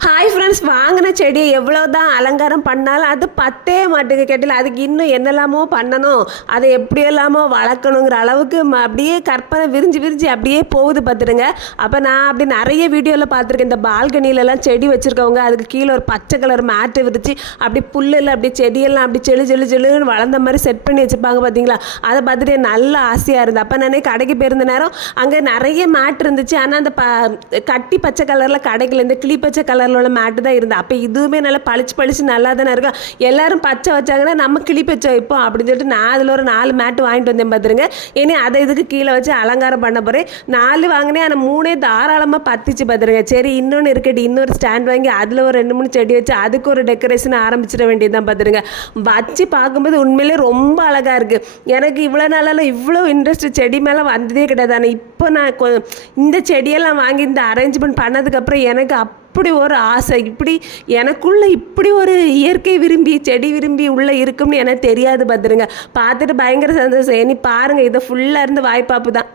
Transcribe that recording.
Hi friends வாங்கின செடியை எவ்வளோ தான் அலங்காரம் பண்ணாலும் அது பத்தே மாட்டுக்கு கேட்டில். அதுக்கு இன்னும் என்னெல்லாமோ பண்ணணும். அதை எப்படியெல்லாமோ வளர்க்கணுங்கிற அளவுக்கு ம- அப்படியே கற்பனை விரிஞ்சு விரிஞ்சு அப்படியே போகுது பார்த்துருங்க அப்போ நான் அப்படி நிறைய வீடியோவில் பார்த்துருக்கேன். இந்த பால்கனிலலாம் செடி வச்சுருக்கவங்க அதுக்கு கீழே ஒரு பச்சை கலர் மேட்டு விரிச்சு அப்படி புல்லில் அப்படி செடியெல்லாம் அப்படி செழு செழு செழுன்னு வளர்ந்த மாதிரி செட் பண்ணி வச்சுருப்பாங்க பார்த்தீங்களா? அதை பார்த்துட்டு நல்ல ஆசையாக இருந்தது. அப்போ நானே கடைக்கு போயிருந்த நேரம் அங்கே நிறைய மேட் இருந்துச்சு. ஆனால் அந்த ப கட்டி பச்சை கலரில் கிடைக்கல. இந்த கிளி பச்சை கலர் கலரில் உள்ள மேட்டு தான் இருந்தது அப்போ இதுவுமே நல்லா பளிச்சு பளிச்சு நல்லா தானே இருக்கும். எல்லாரும் பச்சை வச்சாங்கன்னா நம்ம கிளி பச்சை வைப்போம் அப்படின்னு சொல்லிட்டு நான் அதில் ஒரு நாலு மேட்டு வாங்கிட்டு வந்தேன் பார்த்துருங்க இனி அதை இதுக்கு கீழே வச்சு அலங்காரம் பண்ண போகிறேன் நாலு வாங்கினேன் ஆனால் மூணே தாராளமாக பத்திச்சு பார்த்துருங்க சரி இன்னொன்று இருக்கட்டி இன்னொரு ஸ்டாண்ட் வாங்கி அதில் ஒரு ரெண்டு மூணு செடி வச்சு அதுக்கு ஒரு டெக்கரேஷன் ஆரம்பிச்சிட வேண்டியது தான் பார்த்துருங்க வச்சு பார்க்கும்போது உண்மையிலே ரொம்ப அழகாக இருக்குது எனக்கு இவ்வளோ நாளெல்லாம் இவ்வளோ இன்ட்ரெஸ்ட் செடி மேலே வந்ததே கிடையாது. ஆனால் இப்போ நான் கொ- இந்த செடியெல்லாம் வாங்கி இந்த அரேஞ்ச்மெண்ட் பண்ணதுக்கப்புறம் எனக்கு இப்படி ஒரு ஆசை இப்படி எனக்குள்ளே இப்படி ஒரு இயற்கை விரும்பி செடி விரும்பி உள்ளே இருக்கும்னு எனக்கு தெரியாது பார்த்துருங்க பார்த்துட்டு பயங்கர சந்தோஷம். இனி பாருங்கள் இதை ஃபுல்லாக இருந்து வாய்ப்பாப்பு தான்